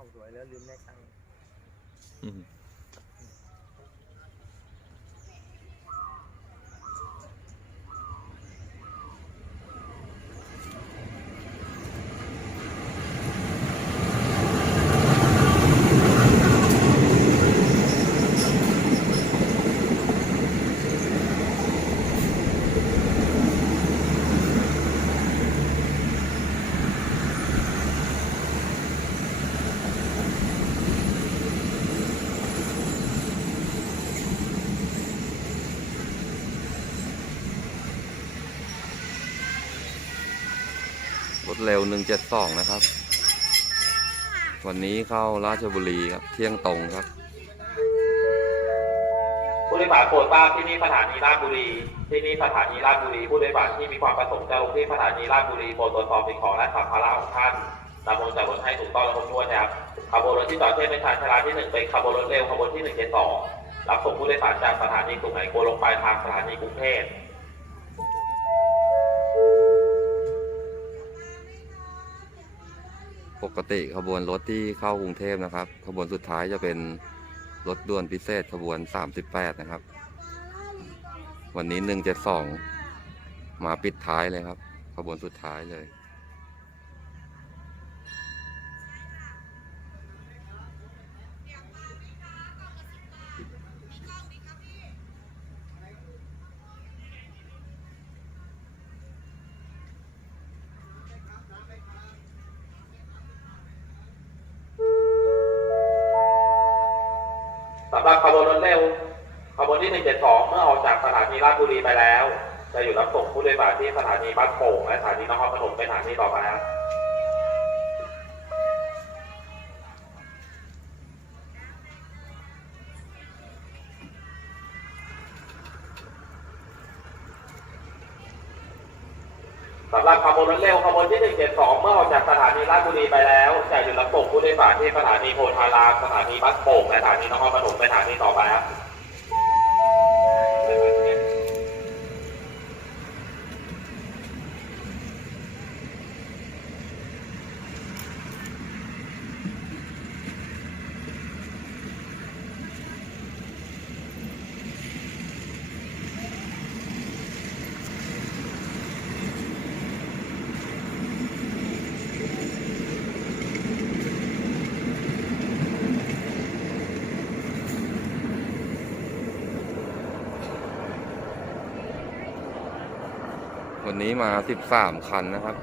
าสวยแล้วลืมแม่ช่าง รถเร็ว172นะครับ วันนี้เข้าราชบุรีครับ เที่ยงตรงครับผู้โดยสารโปรดทราบที่นี่สถานีราชบุรี ที่นี่สถานีราชบุรี ผู้โดยสารที่มีความประสงค์จะลงที่สถานีราชบุรีโปรดตรวจสอบสิ่งของและสัมภาระของท่านนำลงจากรถให้ถูกต้องและครบถ้วนนะครับขบวนรถที่จอดเทียบเป็นชานชาลาที่หนึ่งเป็นขบวนรถเร็วขบวนที่หนึ่งเจ็ดสองรับส่งผู้โดยสารจากสถานีสุไหงโกลงปลายทางสถานีกรุงเทพ ปกติขบวนรถที่เข้ากรุงเทพนะครับ ขบวนสุดท้ายจะเป็นรถด่วนพิเศษขบวน 38 นะครับ วันนี้ 172 มาปิดท้ายเลยครับ ขบวนสุดท้ายเลย สำหรับขบวนรถเร็วขบวนที่ 172 เมื่อออกจากสถานีราชบุรีไปแล้ว จะอยู่รับส่งผู้โดยสารที่สถานีบ้านโป่งและสถานีนครปฐมเป็นสถานีต่อไปครับ สำหรับขบวนรถเร็วขบวนที่ 172 เมื่อออกจากสถานีราชบุรีไปแล้วจะหยุดรับส่งผู้โดยสารที่สถานีโพธารามสถานีบ้านโป่งและสถานีนครปฐมเป็นสถานีต่อไปครับ วันนี้มา 13 คันนะครับ